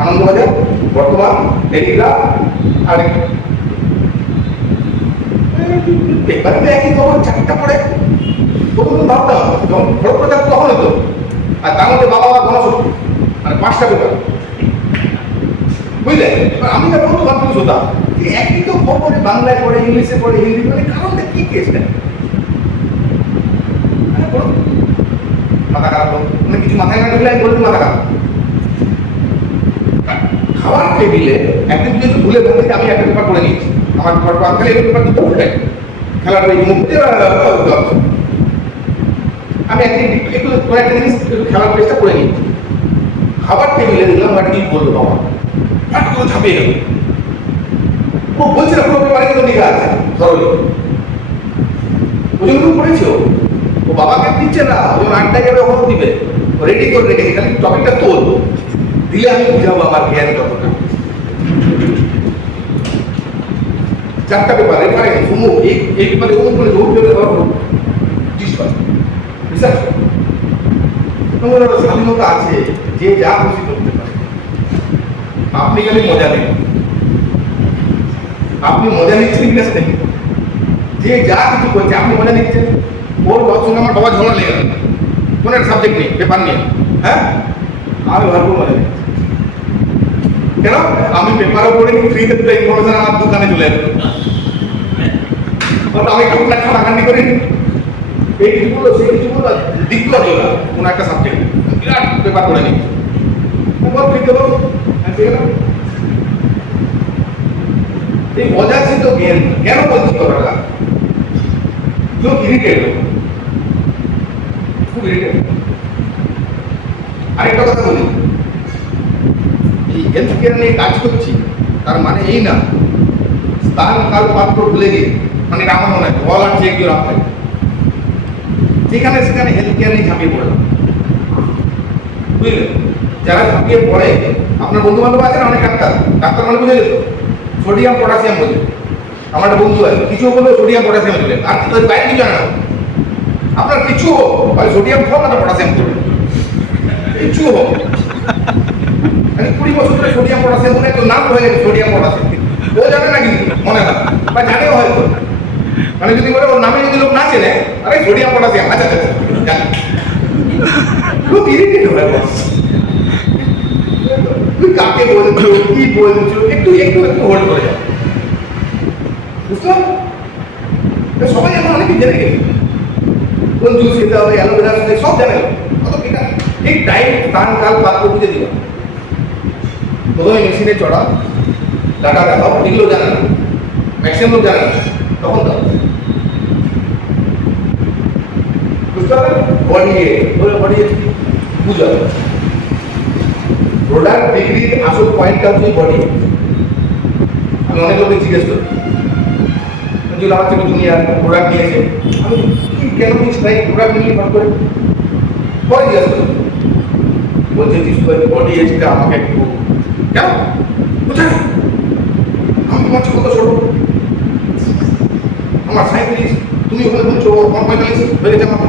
আনন্দবাজার, বর্তমান, টেলিগ্রাফ, আর পেপারে একই খবর 4টা পড়ে। প্রথম ভাবতাম যখন খড়গপুরে থাকতো তখন হতো, আর তার মধ্যে বাবা মা গণশক্তি, মানে 5টা পেপার, বুঝলেন? এবার আমি না বহুত কনফিউজ হতাম যে একই তো খবর বাংলায় পড়ে, ইংলিশে পড়ে, হিন্দি পড়ে, কারণটা কি কেসটা? মাথা খারাপ, মানে কিছু মাথায় না ঢুকলে আমি বলছি মাথা খারাপ। খাওয়ার টেবিলে একদিন যদি ভুলে থাকি, আমি একটা পেপার পড়ে নিয়েছি, আমার পেপার খালি পেপার দুটো উল্টাই, খেলার ওই মুখ দিয়ে আমি একদিন একটু কয়েকটা জিনিস একটু খেলার চেষ্টা করে নিই। খাবার টেবিলে দিলাম আর কি বললো বাবা, ফাট করে ঝাঁপিয়ে গেল। ও বলছে না পুরো পেপারে কিন্তু লেখা আছে ধরো ওই জন্য পড়েছে ও বাবাকে দিচ্ছে না, ও যখন আটটা যাবে ওখানে দিবে, রেডি করে রেখেছি, খালি টপিকটা তোল দিলে আমি বুঝাবো আমার জ্ঞান কতটা। চারটা পেপার রেফারেন্স অমুক এই পেপারে অমুক করে রোড পেপারে ধরো রিসার্চ স্বাধীনতা আছে, যে যা খুশি করতে পারে। আপনি খালি মজা নেন, আপনি মজা নিচ্ছেন কিনা সেটা দেখুন। যে যা কিছু করছে আপনি মজা নিচ্ছেন। ওর বাবার সঙ্গে আমার বাবা ঝগড়া লেগে গেল কোনো একটা সাবজেক্ট নেই, পেপার নিয়ে, হ্যাঁ আমি ভরপুর মজা নিচ্ছি। কেন? আমি পেপারও পড়িনি, ফ্রিতে দুটো ইনফরমেশন আমার দোকানে চলে আসবে। আমি কাউকে খাটাখাটি করি, এই কিছু বলো সেই কিছু বলো, দিকগুলো চলে কোনো একটা সাবজেক্ট বিরাট পেপার পড়ে নিচ্ছি, ফ্রিতে বলো এই মজা আছে তো জ্ঞান। কেন বলছি কথাটা? খুব ইরিটেট, খুব ইরিটেট। আরেকটা কথা বলি, এই হেলথ কেয়ার নিয়ে কাজ করছি তার মানে এই না স্থান কাল পাত্র ভুলে গিয়ে, মানে আমার মনে হয় বল আর চেক ইউর আপনাকে যেখানে সেখানে হেলথ কেয়ার নিয়ে ঝাঁপিয়ে পড়লাম, বুঝলেন? যারা ঝাঁপিয়ে পড়ে, আপনার বন্ধু বান্ধব আছেন অনেক ডাক্তার, ডাক্তার মানে বুঝে যেত সোডিয়াম পটাশিয়াম বোঝে। আমার একটা বন্ধু আছে, কিছু বলবে সোডিয়াম পটাশিয়াম চলে, আর বাইরে কিছু জানে না। আপনার কিছু হোক, হয় সোডিয়াম খাও না পটাশিয়াম করবে, কিছু হোক। 20 বছর ধরে সোডিয়াম পটাশিয়াম মনে তো নাম হয়ে গেছে সোডিয়াম পটাশিয়াম, ও জানে না কিন্তু মনে হয়, বা জানেও হয়তো, মানে যদি বলে ওর নামে যদি লোক না চেনে, আরে সোডিয়াম পটাশিয়াম আচ্ছা আচ্ছা জানি, খুব ইরিটেট হয়। তুই কাকে বলছো, কি বলছো, একটু একটু একটু হোল্ড করে যাও, বুঝতে পারো? সবাই এখন অনেকে জেনে গেছে কোন জুস খেতে হবে, অ্যালোভেরা সব জানে, অত এটা ঠিক টাইম স্থান কাল পাত্র বুঝে দিলাম। প্রথমে মেশিনে চড়া, ডাটা দেখাও, এগুলো জানে না, ম্যাক্সিমাম লোক জানে না, তখন দাও, বুঝতে পারবেন? বডি বুঝা প্রোডাক্ট বিক্রির আসল পয়েন্টটা হচ্ছে বডি। আমি অনেক লোককে জিজ্ঞেস করি, যেগুলো আমার থেকে দুনিয়ার প্রোডাক্ট নিয়েছে, আমি কি কেন নিচ্ছি ভাই প্রোডাক্ট নিয়ে ফোন করে পরে জিজ্ঞেস করি, বলছে বডি এজটা আমাকে একটু কেন কোথায়, আমি তোমার চেয়ে কত ছোট, আমার 37, তুমি ওখানে বলছো 45 হয়ে গেছে আমার।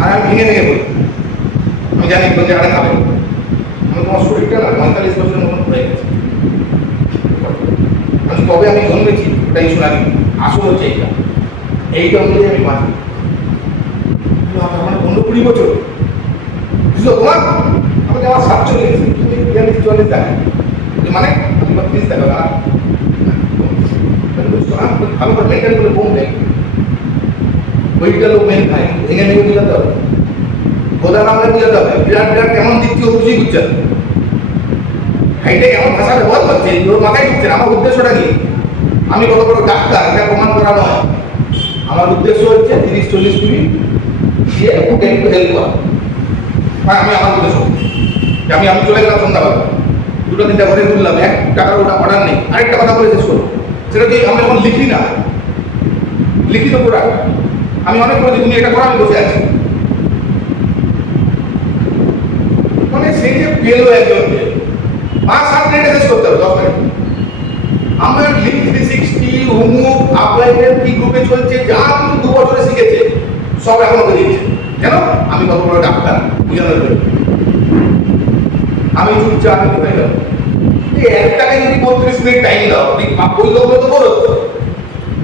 আর আমি ভেঙে ভেঙে বলি, আমি জানি কোন জায়গাটা খাবে, আমি তোমার শরীরটা না 45 বছরের মতন হয়ে গেছে। আমি কবে আমি জন্মেছি ওটা ইস্যু লাগে, আসল হচ্ছে এইটা অনুযায়ী আমি বাঁচি। আমার 15-20 বছর বুঝলো তোমার, আমাকে আমার 47, তুমি 42-44 দেখা, মানে 30 দেখা না, ভালো করে মেনটেন করে কম দেয়, ওইটা লোক মেন খায়, ভেঙে ভেঙে বুঝাতে হবে, গোদা বাংলা বুঝাতে হবে, বিরাট বিরাট কেমন দিচ্ছি ও বুঝেই বুঝছে, এইটাই এমন ভাষা ব্যবহার করছে ওর মাথায় ঢুকছে। আমার উদ্দেশ্যটা কি, আমি কত বড় ডাক্তার এটা প্রমাণ করা নয়, আমার উদ্দেশ্য হচ্ছে 30-40 মিনিট দিয়ে একটু হেল্প করা। হ্যাঁ আমি আমার উদ্দেশ্য আমি চলে গেলাম সন্ধ্যাবেলা 2-3টা ঘরে ঘুরলাম, 1 টাকার ওটা অর্ডার নেই। আরেকটা কথা বলে শেষ করবো, সেটা কি আমি যখন লিখি না, লিখিত প্রোডাক্ট আমি অনেক করে তুমি এটা করো, আমি বসে আছি, মানে সেই যে পেলো একজনকে 5-7 মিনিটে শেষ করতে হবে, 10 মিনিট। আমার লিঙ্ক 360 হোমওয়ার্ক আপলাইনের কি গ্রুপে চলছে, যা কিছু 2 বছরে শিখেছে সব এখন ওকে দিচ্ছে। কেন? আমি কত বড় ডাক্তার বুঝানোর জন্য। আমি চুপচাপ হয়ে গেল, এই একটাকে যদি 35 মিনিট টাইম দাও, ওই লোকগুলো তো বড়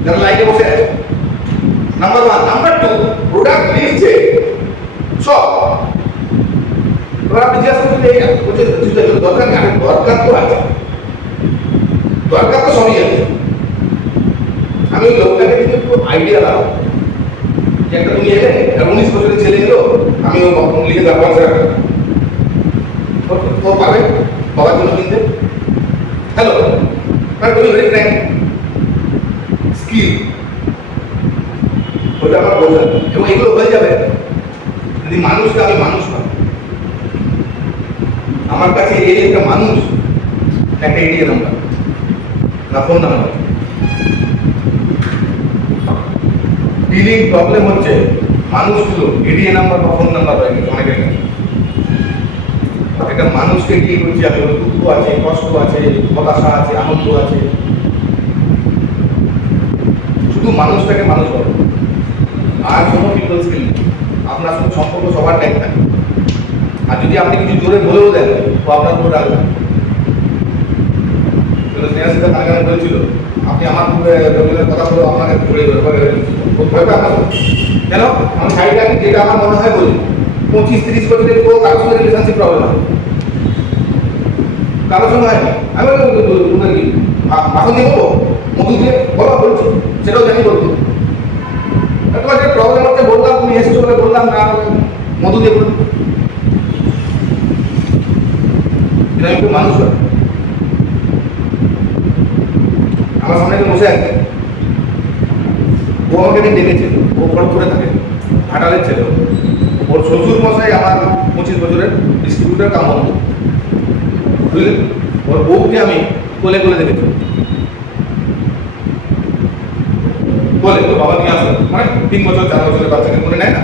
যারা লাইনে বসে আছে। নাম্বার 1, নাম্বার 2, প্রোডাক্ট লিখছে সব, আপনি জিজ্ঞাসা করতে দরকার নেই, দরকার তো আছে, দরকার তো সবই আছে। আমি ওই লোকটাকে যদি একটু আইডিয়া দাও যে একটা তুমি এলে 19 বছরের ছেলে এলো, আমি ও লিখে দেওয়া 5 টাকা তো পাবে বাবার জন্য কিনতে। হ্যালো, তুমি ভেরি ফ্র্যাঙ্ক স্কিল ওটা আমার বোঝেন এবং এগুলো হয়ে যাবে যদি মানুষকে আমি মানুষ পাই। আমার কাছে এই একটা মানুষ একটা এটিএম নাম্বার না ফোন নাম্বার। ডিলিং প্রবলেম হচ্ছে মানুষগুলো এটিএম নাম্বার বা ফোন নাম্বার হয়ে গেছে অনেকের কাছে। একটা মানুষকে দিয়ে করছি আমি, দুঃখ আছে, কষ্ট আছে, হতাশা আছে, আনন্দ আছে, শুধু মানুষটাকে মানুষ বলে আর কোনো পিপল স্কিল নেই। আপনার সঙ্গে সম্পর্ক সবার টাইপ থাকে। আর যদি আপনি কিছু জোরে বলেও দেন তো আপনার উপর রাখবেন। স্নেহাসিতা কানে বলেছিল আপনি আমার রবীন্দ্রের কথা বলে আপনাকে ঘুরে ভয় পায় কেন? আমি সাইডে আমি যেটা আমার মনে হয় বলি 25-30 বছরের কোনো কারোর সঙ্গে রিলেশনশিপ প্রবলেম হয় কারোর সঙ্গে হয় না। আমি কি মাখন দিয়ে বলবো মধু দিয়ে বলো বলছি সেটাও জানি বলতো তোমার যে প্রবলেম হচ্ছে বললাম তুমি এসছো বলে বললাম না মধু দিয়ে বলবো। এটা একটু মানুষ হয়। আমার সামনে বসে আছে ও আমাকে নিয়ে ডেকেছে, ও ফোন করে থাকে ঘাটালের ছেলে। ওর শ্বশুর মশাই আমার 25 বছরের ডিস্ট্রিবিউটার কাম বন্ধু, বুঝলেন? ওর বউকে আমি কোলে কোলে দেখেছি, বলে তো বাবা নিয়ে আসলো মানে 3 বছর 4 বছরের বাচ্চাকে মনে নেয় না,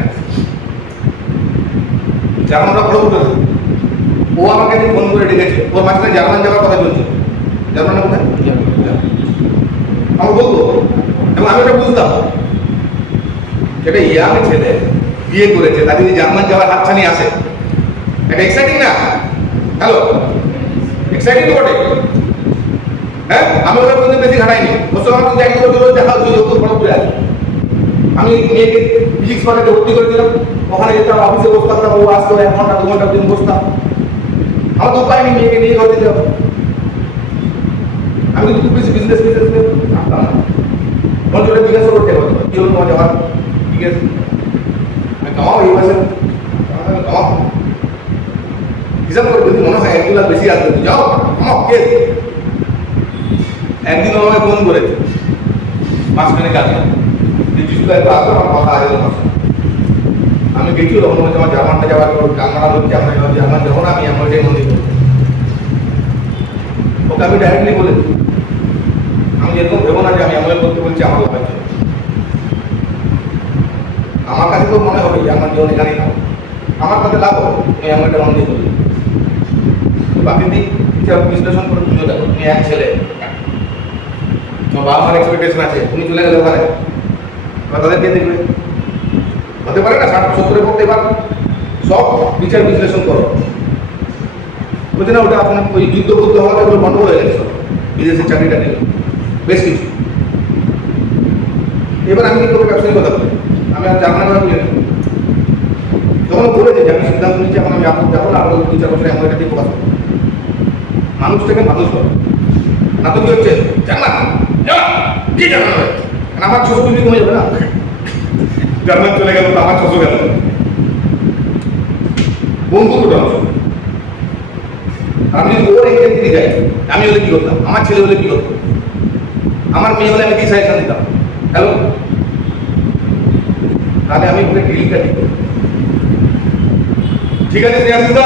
জার্মানরা বড় করে। ও আমাকে ফোন করে ডেকেছে, ওর মাঝখানে জার্মান যাওয়ার কথা চলছে। জার্মান না কোথায় আমার বলতো, এবং আমি ওটা বুঝতাম সেটা ইয়াং ছেলে বিয়ে করেছে, তার যদি জার্মান যাওয়ার হাতছানি আসে এটা এক্সাইটিং না? হ্যালো, এক্সাইটিং তো বটে। হ্যাঁ, আমি ওরা কিন্তু বেশি ঘাটাইনি, ওর সঙ্গে আমার যাই করে দেখা হচ্ছে যত বড় করে আছে। আমি মেয়েকে ফিজিক্স পড়াতে ভর্তি করেছিলাম, ওখানে যেতাম, অফিসে বসতাম, ও আসতো 1 ঘন্টা 2 ঘন্টা দিন বসতাম। আমার তো উপায় নেই, মেয়েকে নিয়ে ঘর দিতে হবে। আমি কিন্তু খুব বেশি বিজনেস থাকতাম না। মন চলে জিজ্ঞাসা করতে হবে কি হলো তোমার যাওয়ার, ঠিক আছে কামাও এই মাসে কামাও হিসাব করে যদি মনে হয় 1-2 লাখ বেশি আসবে যাও কামাও কে। একদিন আমাকে ফোন করেছে মাঝখানে কাজে যিশুদা একটু আসবে, আমার কথা আছে তোমার সাথে। আমি গেছি তখন বলছি আমার জার্মানটা যাওয়ার পর কান্নাড়া হচ্ছে, আমরা জার্মান যাবো না, আমি আমার এটাই মন্দির করবো। ওকে আমি ডাইরেক্টলি বলেছি আমি যেরকম ভেবো না যে আমি এমন করতে বলছি আমার লাভের জন্য। আমার কাছে তো মনে হবে যে আমার জীবন এখানেই থাকো, আমার কাছে লাভ হবে তুমি এমন একটা মন্দির করবে। বাকি দিক হিসাব বিশ্লেষণ করে তুমিও দেখো, তুমি এক ছেলে, তোমার বাবা মার এক্সপেকটেশন আছে, তুমি চলে গেলে ওখানে তাদের কে দেখবে? হতে পারে না 60-70-এর মধ্যে এবার সব বিচার বিশ্লেষণ করো। বলছে না ওটা আপনার ওই যুদ্ধ করতে হওয়াতে ওগুলো বন্ধ হয়ে গেছে সব, বিদেশের চাকরিটা নিল বেশ কিছু। এবার আমি কিন্তু ব্যবসায়ী কথা বলি, আমি আর জার্মানের কথা বলি না। যখন বলেছে যে আমি সিদ্ধান্ত নিচ্ছি এখন আমি আপনার যাবো না, আরো 2-4 বছরে এমন একটা দিয়ে প্রকাশ করবো। মানুষটাকে মানুষ বলে না তো কি হচ্ছে জার্মান কি জার্মান হবে, কারণ আমার 600 কোটি কমে যাবে না। জার্মান চলে গেল তো আমার 600 গেল, বন্ধুত্বটা অংশ। আমি যদি ওর এক্সাম দিতে যাই, আমি হলে কি করতাম, আমার ছেলে হলে কি করতাম, আমার মেয়ে হলে আমি কি সাজেশন দিতাম? হ্যালো, তাহলে আমি ওকে ডিলটা দিই। ঠিক আছে স্নেহাশিসদা,